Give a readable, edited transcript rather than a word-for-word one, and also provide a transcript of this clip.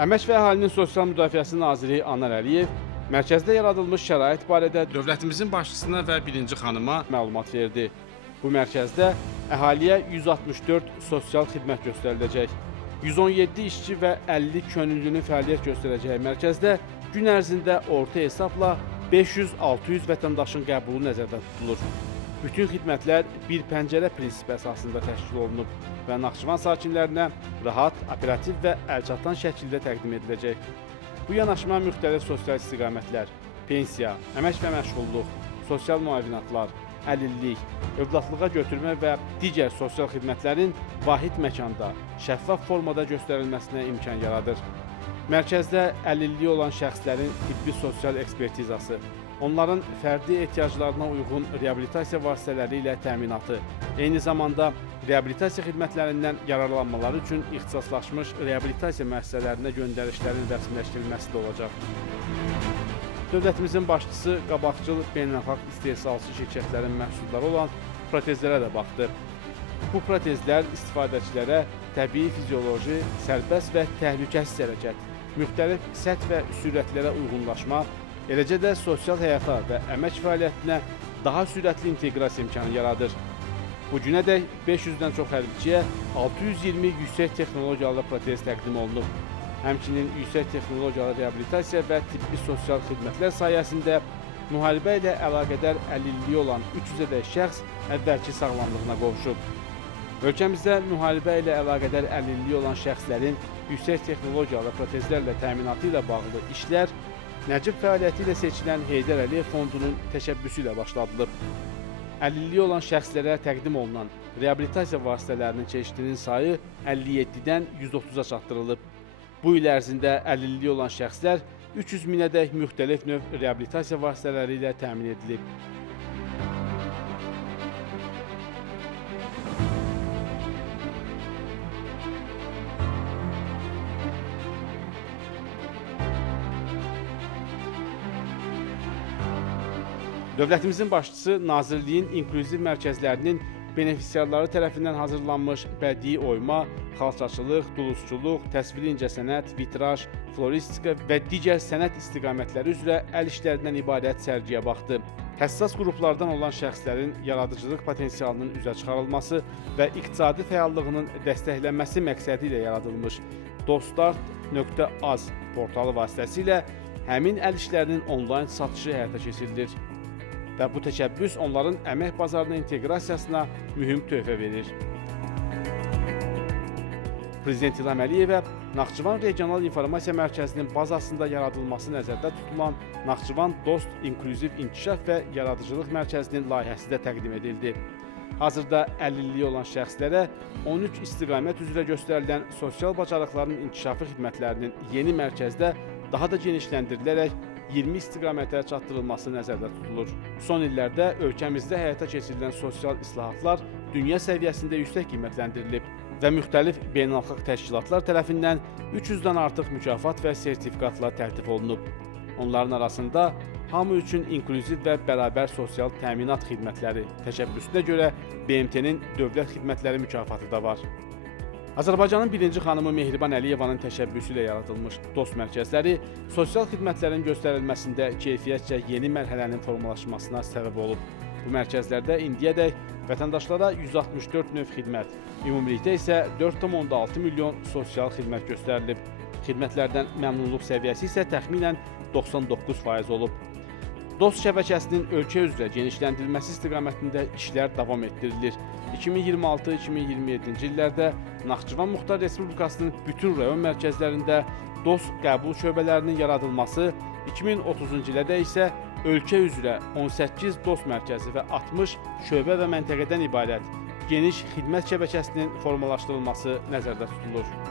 Əmək və Əhalinin Sosial Müdafiəsi Naziri Anar Əliyev mərkəzdə yaradılmış şərait barədə dövlətimizin başçısına və birinci xanıma məlumat verdi. Bu mərkəzdə əhaliyə 164 sosial xidmət göstəriləcək. 117 işçi və 50 könüllünün fəaliyyət göstərəcəyi mərkəzdə gün ərzində orta hesabla 500-600 vətəndaşın qəbulu nəzərdə tutulur. Bütün xidmətlər bir pəncərə prinsipi əsasında təşkil olunub və Naxçıvan sakinlərinə rahat, operativ və əlçatan şəkildə təqdim ediləcək. Bu yanaşma müxtəlif sosial istiqamətlər, pensiya, əmək və məşğulluq, sosial müavinatlar, əlillik, övladlığa götürmə və digər sosial xidmətlərin vahid məkanda, şəffaf formada göstərilməsinə imkan yaradır. Mərkəzdə əlilliyi olan şəxslərin tibbi sosial ekspertizası, onların fərdi ehtiyaclarına uyğun reabilitasiya vasitələri ilə təminatı, eyni zamanda reabilitasiya xidmətlərindən yararlanmaları üçün ixtisaslaşmış reabilitasiya müəssisələrinə göndərişlərin rəsmiləşdirilməsi də olacaq. Dövlətimizin başçısı qabaqcıl beynəlxalq istehsalçı şirkətlərin məhsulları olan protezlərə də baxdı. Bu protezlər istifadəçilərə təbii fizioloji, sərbəst və təhlükəsiz hərəkət, müxtəlif səth və sürətlərə uyğunlaşma, eləcə də sosial həyata və əmək fəaliyyətinə daha sürətli inteqrasiya imkanı yaradır. Bu günədək 500-dən çox hərbiçiyə 620 yüksək texnologiyalı protez təqdim olunub. Həmçinin yüksək texnologiyalı reabilitasiya və tibbi sosial xidmətlər sayəsində müharibə ilə əlaqədar əlilliyi olan 300-ədək şəxs əvvəlki sağlamlığına qovuşub. Ölkəmizdə müharibə ilə əlaqədar əlilliyi olan şəxslərin yüksək texnologiyalı protezlərlə təminatı ilə bağlı işlər Nəcib fəaliyyəti ilə seçilən Heydər Əliyev Fondunun təşəbbüsü ilə başladılıb. Əlilliyi olan şəxslərə təqdim olunan reabilitasiya vasitələrinin çeşidinin sayı 57-dən 130-a çatdırılıb. Bu il ərzində əlilliyi olan şəxslər 300 minədək müxtəlif növ reabilitasiya vasitələri ilə təmin edilib. Dövlətimizin başçısı Nazirliyin inklüziv mərkəzlərinin benefisiarları tərəfindən hazırlanmış bədii oyma, xalçaçılıq, dulusçuluq, təsviri incəsənət, vitraj, floristika və digər sənət istiqamətləri üzrə əl işlərindən ibarət sərgiyə baxdı. Həssas qruplardan olan şəxslərin yaradıcılıq potensialının üzə çıxarılması və iqtisadi fəallığının dəstəklənməsi məqsədi ilə yaradılmış dostart.az portalı vasitəsilə həmin əl işlərinin onlayn satışı həyata keçirilir. Və bu təşəbbüs onların əmək bazarına inteqrasiyasına mühüm töhfə verir. Prezident İlham Əliyevə Naxçıvan Regional İnformasiya Mərkəzinin bazasında yaradılması nəzərdə tutulan Naxçıvan Dost İnklüziv İnkişaf və Yaradıcılıq Mərkəzinin layihəsi də təqdim edildi. Hazırda əlilliyi olan şəxslərə 13 istiqamət üzrə göstərilən sosial bacarıqların inkişafı xidmətlərinin yeni mərkəzdə daha da genişləndirilərək 20 istiqamətə çatdırılması nəzərdə tutulur. Son illərdə ölkəmizdə həyata keçirilən sosial islahatlar dünya səviyyəsində yüksək qiymətləndirilib və müxtəlif beynəlxalq təşkilatlar tərəfindən 300-dən artıq mükafat və sertifikatla təltif olunub. Onların arasında hamı üçün inklüziv və bərabər sosial təminat xidmətləri təşəbbüsünə görə BMT-nin dövlət xidmətləri mükafatı da var. Azərbaycanın birinci xanımı Mehriban Əliyevanın təşəbbüsü ilə yaradılmış dost mərkəzləri sosial xidmətlərin göstərilməsində keyfiyyətcə yeni mərhələnin formalaşmasına səbəb olub. Bu mərkəzlərdə indiyədək vətəndaşlara 164 növ xidmət, ümumilikdə isə 4,6 milyon sosial xidmət göstərilib. Xidmətlərdən məmnunluq səviyyəsi isə təxminən 99% olub. Dost şəbəkəsinin ölkə üzrə genişləndirilməsi istiqamətində işlər davam etdirilir. 2026-2027-ci illərdə Naxçıvan Muxtar Respublikasının bütün rayon mərkəzlərində dost qəbul şöbələrinin yaradılması, 2030-cu ildə isə ölkə üzrə 18 dost mərkəzi və 60 şöbə və məntəqədən ibarət geniş xidmət şəbəkəsinin formalaşdırılması nəzərdə tutulur.